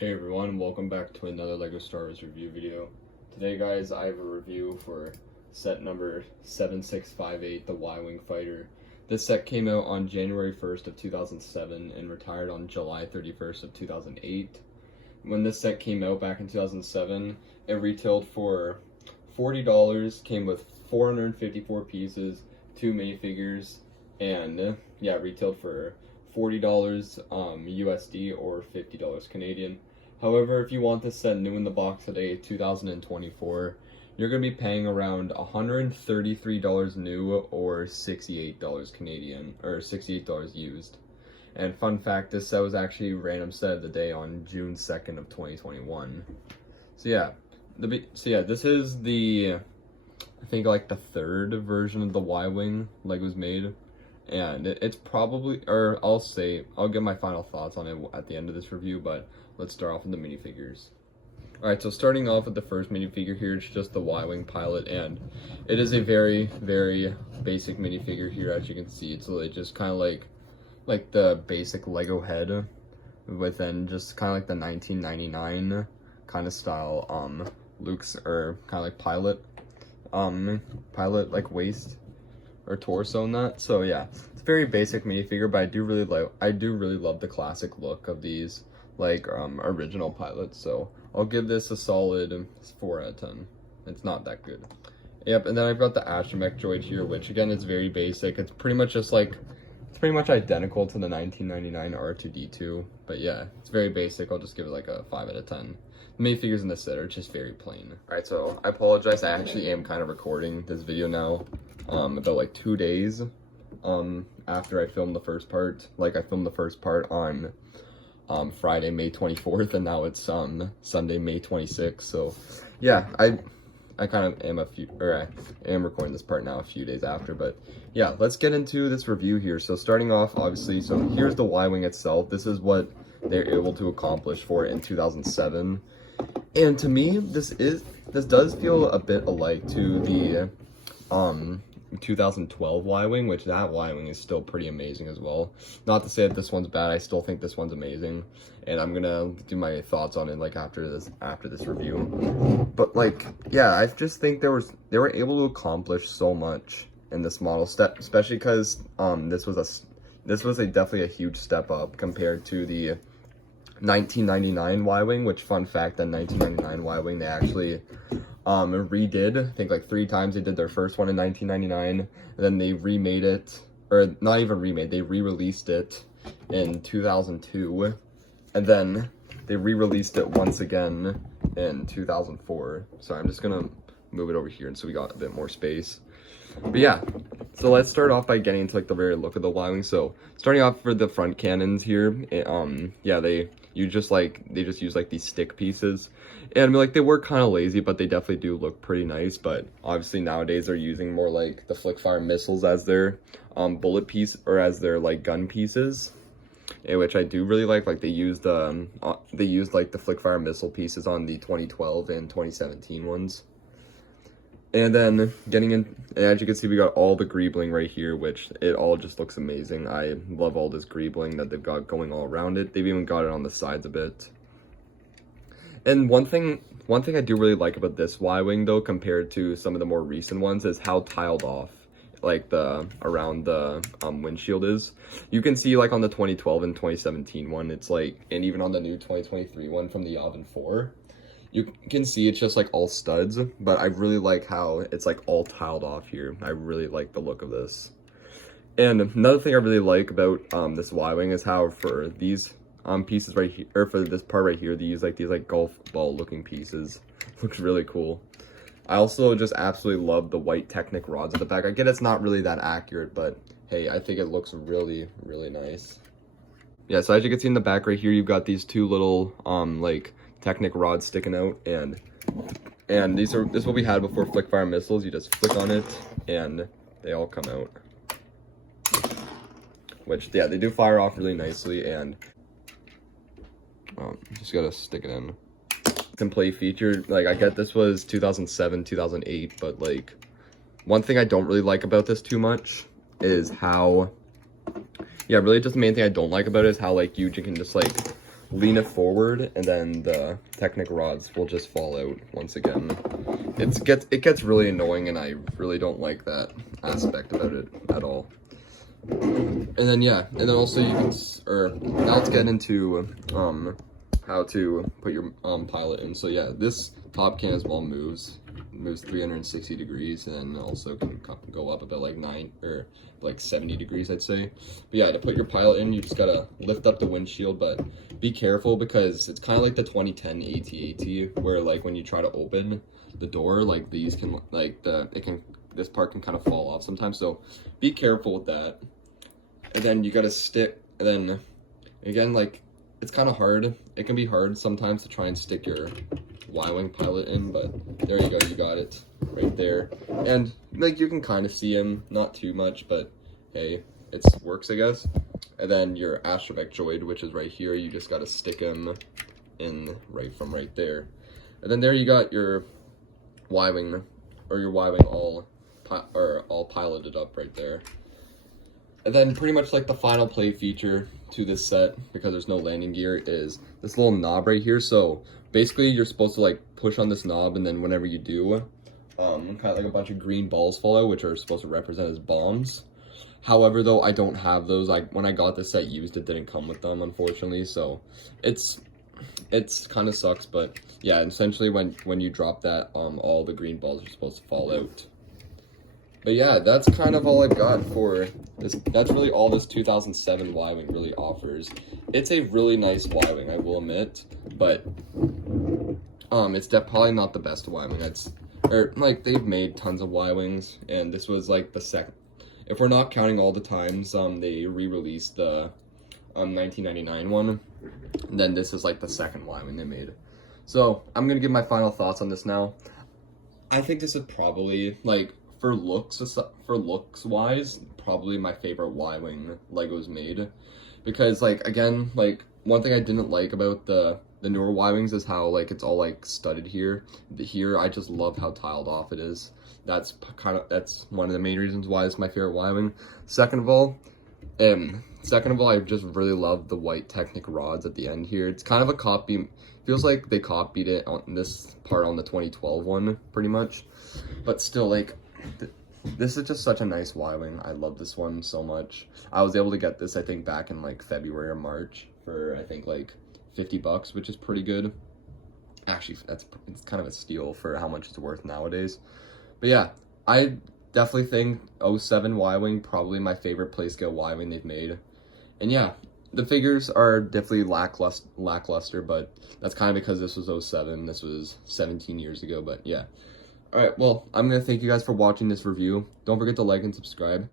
Hey everyone, welcome back to another LEGO Star Wars review video. Today guys, I have a review for set number 7658, the Y-Wing fighter. This set came out on January 1st of 2007 and retired on July 31st of 2008. When this set came out back in 2007, it retailed for $40, came with 454 pieces, 2 minifigures, and yeah, retailed for $40 USD or $50 Canadian. However, if you want this set new in the box today, 2024, you're going to be paying around $133 new or $68 Canadian, or $68 used. And fun fact, this set was actually random set of the day on June 2nd of 2021. So yeah, this is the, I think like the third version of the Y-Wing LEGO's made. And it's probably, or I'll give my final thoughts on it at the end of this review, but let's start off with the minifigures. Alright, so starting off with the first minifigure here, it's just the Y-Wing pilot, and it is a very, very basic minifigure here, as you can see. It's just kind of like the basic Lego head, within just kind of like the 1999 kind of style, Luke's, or kind of like pilot like waist or torso in that. So yeah, it's a very basic minifigure, but I do really love the classic look of these original pilots. So I'll give this a solid 4 out of 10. It's not that good. Yep, and then I've got the astromech droid here, which again is very basic. It's pretty much identical to the 1999 R2D2, but yeah, it's very basic. I'll just give it like a 5 out of 10. The minifigures in this set are just very plain. Alright, so I apologize, I actually am kind of recording this video now about like 2 days after I filmed the first part. Like, I filmed the first part on Friday, May 24th, and now it's Sunday, May 26th. So yeah, I kind of am I am recording this part now a few days after, but yeah, let's get into this review here. So starting off, obviously, so here's the Y-Wing itself. This is what they're able to accomplish for it in 2007. And to me, this does feel a bit alike to the 2012 Y-Wing, which that Y-Wing is still pretty amazing as well. Not to say that this one's bad, I still think this one's amazing, and I'm gonna do my thoughts on it like after this review. But like, yeah, I just think they were able to accomplish so much in this model, especially because this was definitely a huge step up compared to the 1999 Y-Wing, which, fun fact, that 1999 Y-Wing they actually redid. I think like 3 times. They did their first one in 1999, and then they remade it, or not even remade, they re-released it in 2002, and then they re-released it once again in 2004. Sorry, I'm just gonna move it over here, and so we got a bit more space. But yeah, so let's start off by getting into like the very look of the Y-Wing. So starting off for the front cannons here, yeah, they just use like these stick pieces, and I mean, like, they were kind of lazy, but they definitely do look pretty nice. But obviously nowadays they're using more like the flick fire missiles as their bullet piece, or as their like gun pieces, which I do really like. Like, they used like the flick fire missile pieces on the 2012 and 2017 ones. And then getting in, as you can see, we got all the greebling right here, which it all just looks amazing. I love all this greebling that they've got going all around it. They've even got it on the sides a bit. And one thing I do really like about this Y-Wing, though, compared to some of the more recent ones, is how tiled off like around the windshield is. You can see like on the 2012 and 2017 one, it's like, and even on the new 2023 one from the Yavin 4. You can see it's just like all studs, but I really like how it's like all tiled off here. I really like the look of this. And another thing I really like about this Y-Wing is how for these pieces right here, or for this part right here, they use like these like golf ball looking pieces. Looks really cool. I also just absolutely love the white Technic rods at the back. I get it's not really that accurate, but hey, I think it looks really, really nice. Yeah, so as you can see in the back right here, you've got these 2 little like Technic rods sticking out, and this is what we had before flick fire missiles. You just flick on it and they all come out, which, yeah, they do fire off really nicely. And just gotta stick it in. Can play feature, like, I get this was 2007, 2008, but like, one thing I don't really like about this too much is how, yeah, really just the main thing I don't like about it is how like you can just like lean it forward, and then the Technic rods will just fall out once again. It gets really annoying, and I really don't like that aspect about it at all. And then yeah, and then also you can, now let's get into how to put your pilot in. So yeah, this top can as well moves 360 degrees, and then also can go up about like 70 degrees, I'd say. But yeah, to put your pilot in, you just gotta lift up the windshield, but be careful because it's kind of like the 2010 AT-AT, where like when you try to open the door, like these can this part can kind of fall off sometimes, so be careful with that. And then you gotta stick, and then again, like, it's kind of hard. It can be hard sometimes to try and stick your Y-Wing pilot in, but there you go, you got it right there. And like, you can kind of see him, not too much, but hey, it works, I guess. And then your astromech droid, which is right here, you just gotta stick him in right there. And then there you got your Y-Wing, or your Y-Wing all piloted up right there. And then pretty much like the final play feature to this set, because there's no landing gear, is this little knob right here. So basically you're supposed to like push on this knob, and then whenever you do, kind of like a bunch of green balls fall out, which are supposed to represent as bombs. However, though, I don't have those. Like, when I got this set used, it didn't come with them, unfortunately. So it's kind of sucks, but yeah, essentially when you drop that, all the green balls are supposed to fall out. But yeah, that's kind of all I've got for this. That's really all this 2007 Y-Wing really offers. It's a really nice Y-Wing, I will admit, but it's probably not the best Y-Wing. Like, they've made tons of Y-Wings, and this was like the second. If we're not counting all the times they re-released the 1999 one, then this is like the second Y-Wing they made. So I'm gonna give my final thoughts on this now. I think this is probably, like, for looks wise, probably my favorite Y-Wing Legos made, because like, again, like, one thing I didn't like about the newer Y-Wings is how like it's all like studded here. Here I just love how tiled off it is. That's one of the main reasons why it's my favorite Y-Wing. Second of all, I just really love the white Technic rods at the end here. It's kind of a copy. Feels like they copied it on this part on the 2012 one, pretty much. But still, like, this is just such a nice Y-Wing. I love this one so much. I was able to get this, I think, back in like February or March for, I think, like $50, which is pretty good. Actually, it's kind of a steal for how much it's worth nowadays. But yeah, I definitely think 07 Y-Wing, probably my favorite Playscale Y-Wing they've made. And yeah, the figures are definitely lackluster, but that's kind of because this was 07. This was 17 years ago, but yeah. Alright, well, I'm going to thank you guys for watching this review. Don't forget to like and subscribe.